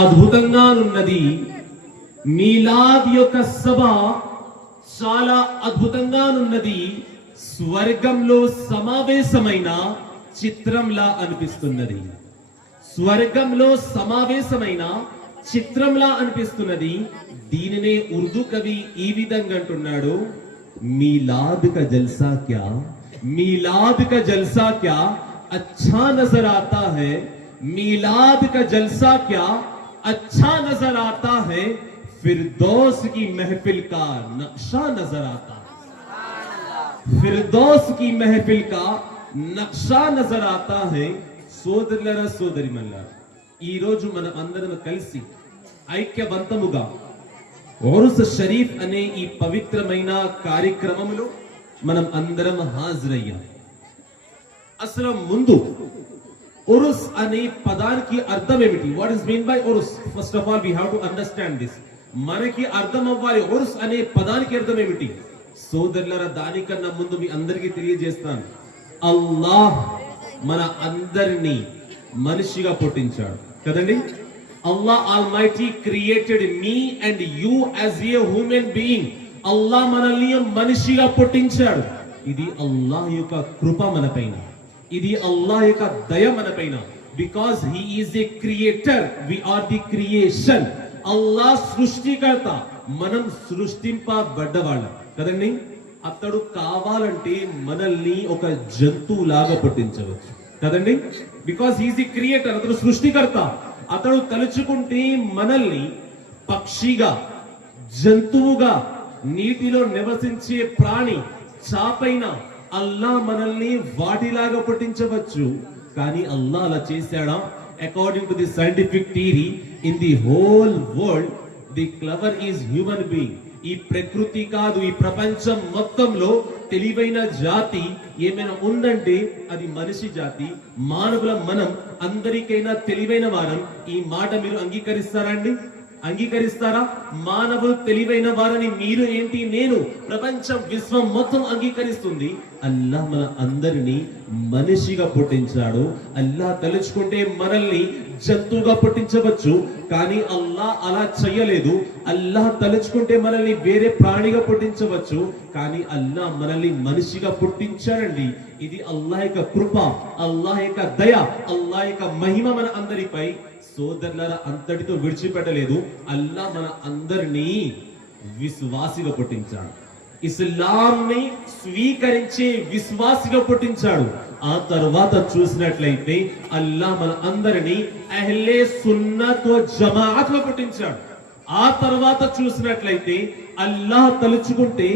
అద్భుతంగా ఉన్నది. మీలాద్ యొక్క సభ చాలా అద్భుతంగా ఉన్నది. స్వర్గంలో సమావేశమైన చిత్రంలా అనిపిస్తున్నది. స్వర్గంలో సమావేశమైన చిత్రంలా అనిపిస్తున్నది. దీనినే ఉర్దూ కవి ఈ విధంగా అంటున్నాడు, మీలాద్ కా జల్సా క్యా, మీలాద్ కా జల్సా క్యా अच्छा नजर आता है, मीलाद का जलसा क्या अच्छा नजर आता है, फिरदौस की महफिल का नक्शा नजर आता है, फिरदौस की महफिल का नक्शा नजर आता है. సోదరులారా సోదరిమల్లారా, ఈ రోజు మనం అందరం కలిసి ఐక్యవంతముగా ఉరుస్ షరీఫ్ అనే ఈ పవిత్రమైన కార్యక్రమంలో మనం అందరం హాజరయ్యాం. అసలు ముందు ఉరుస్ అనే పదానికి అర్థం ఏమిటి? What is mean by Urs? First of all we have to understand this. మనకి అర్థం అవ్వాలి ఉరుస్ అనే పదానికి అర్థం ఏమిటి. సోదరులారా, దానికన్నా ముందు మీ అందరికీ తెలియజేస్తాను, అల్లాహ్ మన అందరినీ మనిషిగా పుట్టించాడు కదండి. Allah almighty created me and you as a human being. Allah మనల్ని మనిషిగా పుట్టించాడు. ఇది అల్లాహ్ యొక్క కృప మన పైన, ఇది అల్లాహ్ యొక్క దయ మన పైన. Because he is a creator, we are the creation. అల్లాహ్ సృష్టికర్త, మనం సృష్టింపబడ్డవాళ్ళం కదండి. అతడు కావాలంటే మనల్ని ఒక జంతువు లాగా పుట్టించవచ్చు కదండి. Because he is the creator, అతడు సృష్టికర్త. అతడు తలుచుకుంటే మనల్ని పక్షిగా, జంతువుగా, నీటిలో నివసించే ప్రాణి, చాపైన అల్లా మనల్ని వాటిలాగా పుట్టించవచ్చు. కానీ అల్లా అలా చేశాడా? According to the scientific theory, in the whole world the clever is human being. ఈ ప్రకృతి కాదు, ఈ ప్రపంచం మొత్తంలో తెలివైన జాతి ఏమైనా ఉందంటే అది మనిషి జాతి, మానవుల మనం. అందరికైనా తెలివైన వారం. ఈ మాట మీరు అంగీకరిస్తారా అండి? అంగీకరిస్తారా? మానవులు తెలివైన వారని మీరు ఏంటి, నేను, ప్రపంచం, విశ్వం మొత్తం అంగీకరిస్తుంది. అల్లాహ్ మన అందరినీ మనిషిగా పుట్టించాడు. అల్లాహ్ తలుచుకుంటే మనల్ని జంతువుగా పుట్టించవచ్చు, కానీ అల్లాహ్ అలా చేయలేదు. అల్లాహ్ తలుచుకుంటే మనల్ని వేరే ప్రాణిగా పుట్టించవచ్చు, కానీ అల్లాహ్ మనల్ని మనిషిగా పుట్టించాడండి. ఇది అల్లాహ్ యొక్క కృప, అల్లాహ్ యొక్క దయ, అల్లాహ్ యొక్క మహిమ మన అందరిపై. సోదరులారా, అంతటితో విడిచిపెట్టలేదు. అల్లాహ్ మన అందరినీ విశ్వాసిగా పుట్టించాడు. ఇస్లాంని స్వీకరించే విశ్వాసిగా పుట్టించాడు. ఆ తర్వాత చూసినట్లయితే అల్లాహ్ మన అందరినీ అహ్లే సున్నత్ వ జమాఅత్ లో పుట్టించాడు. ఆ తర్వాత చూసినట్లయితే అల్లాహ్ తలుచుకుంటే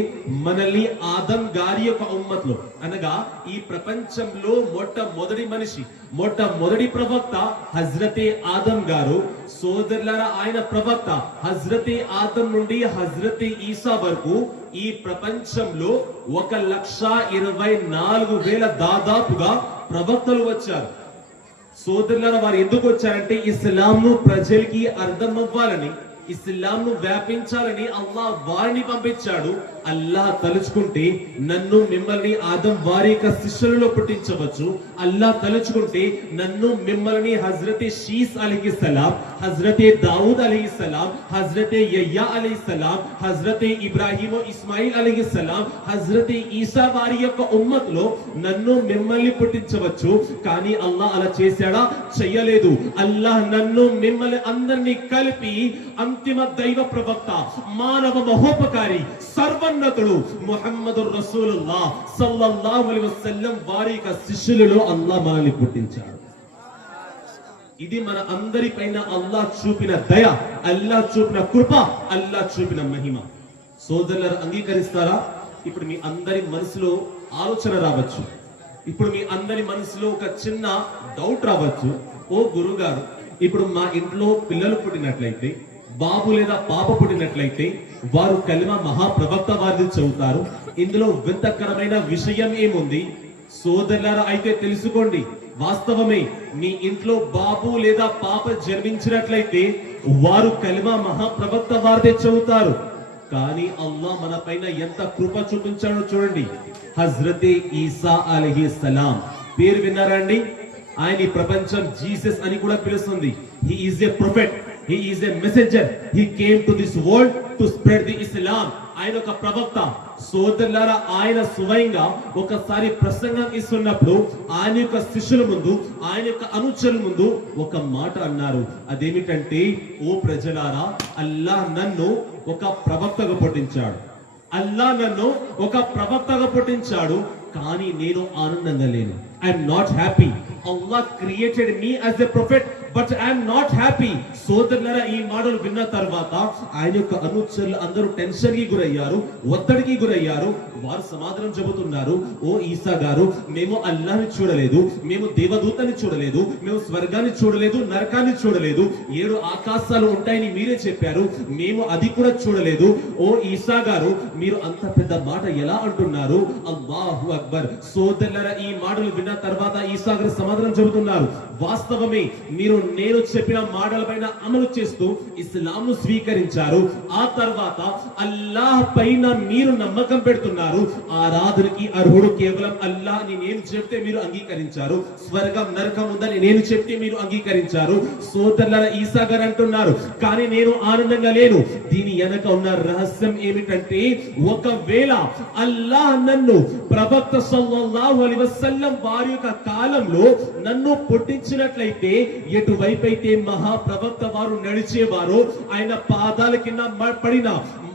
మనల్ని ఆదం గారి యొక్క ఉమ్మత్లో, అనగా ఈ ప్రపంచంలో మొట్టమొదటి మనిషి, మొట్టమొదటి ప్రవక్త హజ్రతే ఆదం గారు. సోదరులారా, ఆయన ప్రవక్త హజ్రతే ఆదం నుండి హజ్రతే ఈసా వరకు ఈ ప్రపంచంలో 1,24,000 దాదాపుగా ప్రవక్తలు వచ్చారు. సోదరులారా, వారు ఎందుకు వచ్చారంటే ఇస్లాంను ప్రజలకి అర్థం అవ్వాలని, ఇస్లాంను వ్యాపించాలని అల్లాహ్ వారిని పంపించాడు. అల్లాహ్ తలుచుకుంటే నన్ను మిమ్మల్ని ఆదం వారి యొక్క శిష్యులలో పుట్టించవచ్చు. అల్లాహ్ తలుచుకుంటే నన్ను మిమ్మల్ని హజ్రతే షీస్ అలైహిస్సలాం, హజ్రతే దావుద్ అలైహిస్సలాం, హజ్రతే యహ్యా అలైహిస్సలాం, హజ్రతే ఇబ్రాహీం ఇస్మాయిల్ అలైహిస్సలాం, హజ్రతే ఈసా వారి యొక్క ఉమ్మత్లో నన్ను మిమ్మల్ని పుట్టించవచ్చు. కానీ అల్లాహ్ అలా చేశాడా? చెయ్యలేదు. అల్లాహ్ నన్ను మిమ్మల్ని అందరినీ కలిపి అంతిమ దైవ ప్రవక్త, మానవ మహోపకారి, సర్వోన్నతుడు ముహమ్మదుర్ రసూలుల్లాహ్ సల్లల్లాహు అలైహి వసల్లం వారి యొక్క శిష్యులలో అల్లాహ్ మనల్ని పుట్టించాడు. ఇది మన అందరి పైన అల్లాహ్ చూపిన దయ, అల్లాహ్ చూపిన కృప, అల్లాహ్ చూపిన మహిమ. సోదరులారా, అంగీకరిస్తారా? ఇప్పుడు మీ అందరి మనసులో ఆలోచన రావచ్చు, ఇప్పుడు మీ అందరి మనసులో ఒక చిన్న డౌట్ రావచ్చు. ఓ గురుగారు, ఇప్పుడు మా ఇంట్లో పిల్లలు పుట్టినట్లయితే, బాబు లేదా పాప పుట్టినట్లయితే వారు కలిమా మహాప్రవక్త వారిని చదువుతారు. ఇందులో వింతకరమైన విషయం ఏముంది? సోదరులారా, అయితే తెలుసుకోండి, వాస్తవమే. మీ ఇంట్లో బాబు లేదా పాప జన్మించినట్లయితే వారు కలిమా మహాప్రవక్త వారిదే చదువుతారు. కానీ అల్లాహ్ మన పైన ఎంత కృప చూపించాడో చూడండి. హజ్రతే ఈసా అలైహిస్సలాం పేరు విన్నారా అండి? ఆయన ఈ ప్రపంచం జీసస్ అని కూడా పిలుస్తుంది. He is a prophet, he is a messenger, he came to this world to spread the Islam. ఆయన ఒక ప్రవక్త. సోదరులారా, ఆయన స్వయంగా ఒకసారి ప్రసంగం ఇస్తున్నప్పుడు ఆయన యొక్క శిష్యుల ముందు, ఆయన యొక్క అనుచరుల ముందు ఒక మాట అన్నారు. అదేమిటంటే, ఓ ప్రజలారా, అల్లాహ్ నన్ను ఒక ప్రవక్తగా పుట్టించాడు, అల్లాహ్ నన్ను ఒక ప్రవక్తగా పుట్టించాడు, కానీ నేను ఆనందంగా లేను. I'm not happy. Allah created me as a prophet, but I'm not happy. సోదరులారా, ఈ మాటలు విన్న తర్వాత ఆయన యొక్క అనుచరులు అందరూ టెన్షన్ కి గురయ్యారు, ఒత్తిడికి గురయ్యారు. వారు సమాధానం చెబుతున్నారు, ఓ ఈసా గారు, మేము అల్లాహ్ని చూడలేదు, మేము దేవదూతని చూడలేదు, మేము స్వర్గాన్ని చూడలేదు, నరకాన్ని చూడలేదు, 7 ఆకాశాలు ఉంటాయని మీరే చెప్పారు, మేము అది కూడా చూడలేదు. ఓ ఈసా గారు, మీరు అంత పెద్ద మాట ఎలా అంటున్నారు? అల్లాహు అక్బర్. సోదరులారా, ఈ మాటలు విన్న తర్వాత ఈసా గారు సమాధానం చెబుతున్నారు, వాస్తవమే, మీరు నేను చెప్పిన మాటల పైన అమలు చేస్తూ ఇస్లాంను స్వీకరించారు. ఆ తర్వాత అల్లాహ్ పైన మీరు నమ్మకం పెడుతున్నారు. ఆరాధనకి అర్హుడు కేవలం అల్లాహ్ అని నేను చెప్తే మీరు అంగీకరించారు. స్వర్గం నరకం ఉందని నేను చెప్తే మీరు అంగీకరించారు. సోదరులారా, ఈసా గారు అంటున్నారు, కానీ నేను ఆనందంగా లేను. దీని వెనక ఉన్న రహస్యం ఏమిటంటే, ఒకవేళ అల్లాహ్ నన్ను ప్రవక్త సల్లల్లాహు అలైహి వసల్లం వారి యొక్క కాలంలో నన్ను పుట్టించినట్లయితే, ఎటువైపైతే మహాప్రవక్త వారు నడిచేవారో ఆయన పాదాల కింద పడిన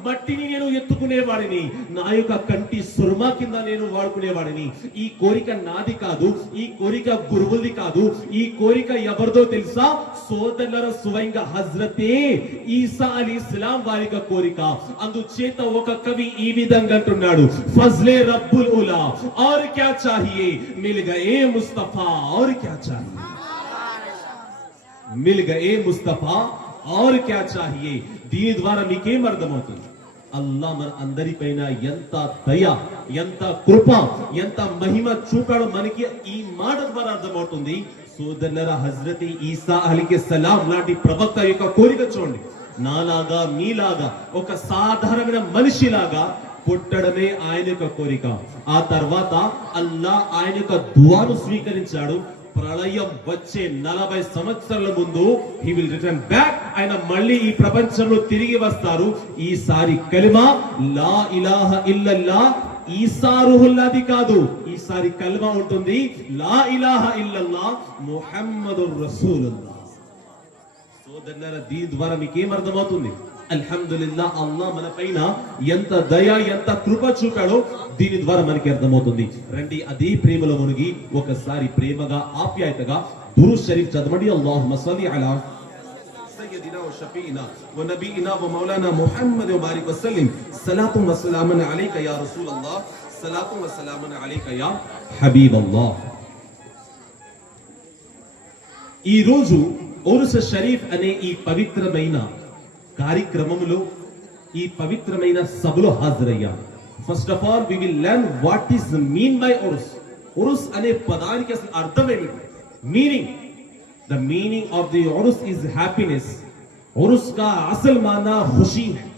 మట్టిని నేను ఎత్తుకునేవాడిని, నా యొక్క కంటి సుర్మా కింద నేను వాడుకునేవాడిని. ఈ కోరిక నాది కాదు, ఈ కోరిక గురువుది కాదు, ఈ కోరిక ఎవరిదో తెలుసా? సోదరుల స్వయంగా హజ్రతే ఈసా అలైహిస్సలాం వారి యొక్క కోరిక. అందుచేత ఒక కవి ఈ విధంగా అంటున్నాడు, ఫజ్లే రబ్బుల్ ఉలా ఔర్ క్యా చాహియే, మిల్ గయే ముస్తఫా ఔర్ క్యా చాహియే, మిల్ గయే ముస్తఫా ఔర్ క్యా చాహియే. దీని ద్వారా మీకేం అర్థమవుతుంది? అల్లాహ్ మన అందరిపైన ఎంత దయ, ఎంత కృప, ఎంత మహిమ చూపాడో మనకి ఈ మాట ద్వారా అర్థమవుతుంది. సోదరులారా, హజ్రత్ ఈసా అలైహిస్సలాం లాంటి ప్రవక్త యొక్క కోరిక చూడండి. నాలాగా మీలాగా ఒక సాధారణమైన మనిషిలాగా పుట్టడమే ఆయన యొక్క కోరిక. ఆ తర్వాత అల్లాహ్ ఆయన యొక్క దుఆను స్వీకరించాడు. ప్రళయం వచ్చే 40 సంవత్సరాల ముందు హీ విల్ రిటర్న్ బ్యాక్. ఆయన మళ్ళీ ఈ ప్రపంచంలో తిరిగి వస్తారు. ఈసారి కలిమా లా ఇలాహ ఇల్లల్లాహ్ ఈసా రూహుల్లాది కాదు, ఈసారి కలిమా ఉంటుంది లా ఇలాహ ఇల్లల్లాహ్ ముహమ్మదుర్ రసూలుల్లాహ్. సోదరులారా, దీని ద్వారా మీకేం అర్థమవుతుంది? అల్హమ్దులిల్లాహ్, అల్లాహ్ మన పైన ఎంత దయ, ఎంత కృప చూపాడో దీని ద్వారా మనకి అర్థమవుతుంది. రండి, అదే ప్రేమలో మునిగి ఒకసారి ప్రేమగా, ఆప్యాయతగా దురూద్ షరీఫ్ చదవండి. అల్లాహుమ్మ సల్లి అలా సయ్యదినా వ షఫీనా వ నబీనా వ మౌలానా ముహమ్మద్ వ బారిక్ వ సల్లిం. సలాతు వ సలామున్ అలైక యా రసూలల్లాహ్, సలాతు వ సలామున్ అలైక యా హబీబల్లాహ్. ఈ రోజు ఉరుస్ షరీఫ్ అనే ఈ పవిత్రమైన కార్యక్రమంలో, ఈ పవిత్రమైన సభలో హాజరయ్యాం. First of all we will learn what is mean by Urs. Urs అనే పదానికి అసలు అర్థం ఏమిటి? Meaning. The meaning of the Urs is happiness. Urs కా అసల్ మానా ఖుషీ హై.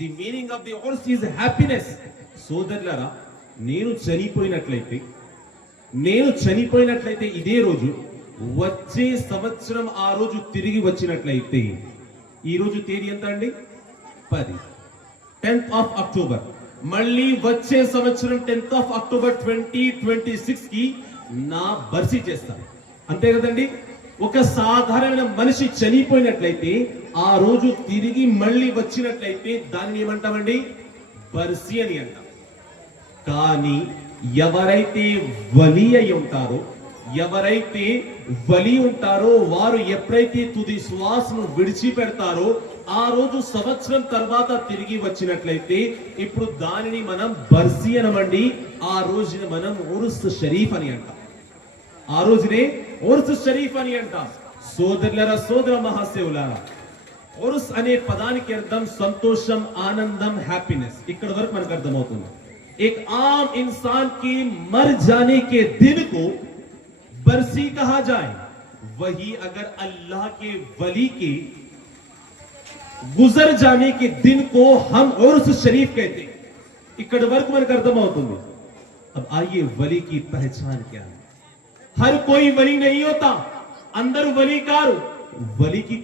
The meaning of the Urs is happiness. సోదరులారా, నేను చనిపోయినట్లయితే ఇదే రోజు, వచ్చే సంవత్సరం ఆ రోజు తిరిగి వచ్చినట్లయితే, ఈ రోజు తేదీ ఎంత అండి? 10th of October. మళ్ళీ వచ్చే సంవత్సరం 10th of October 2026 కి నా బర్సీ చేస్తాను, అంతే కదండి? ఒక సాధారణ మనిషి చనిపోయినట్లయితే, ఆ రోజు తిరిగి మళ్ళీ వచ్చినట్లయితే దాన్ని ఏమంటామండి? బర్సీ అని అంటాం. కానీ ఎవరైతే వలీ అయి ఉంటారో, వారు ఎప్పుడైతే తుది శ్వాసను విడిచిపెడతారో, ఆ రోజు సంవత్సరం తర్వాత తిరిగి వచ్చినట్లయితే ఇప్పుడు దానిని మనం బర్సీ అనమండి. ఆ రోజుని మనం ఉరుస్ షరీఫ్ అని అంటాం. ఆ రోజునే ఉరుస్ షరీఫ్ అని అంటాం. సోదరులారా, సోదర మహాశివులారా, ఉరుస్ అనే పదానికి అర్థం సంతోషం, ఆనందం, హ్యాపీనెస్. ఇక్కడ వరకు మనకు అర్థమవుతుంది. एक आम इंसान के मर जाने के दिन को बरसी कहा जाए, वही अगर अल्लाह के वली के गुजर जाने के दिन को हम उर्स शरीफ कहते हैं. ఇక్కడ వరకు మనకు అర్థమవుతుంది. अब आइए, वली की पहचान क्या है? हर कोई वली नहीं होता, अंदर वली कार वली की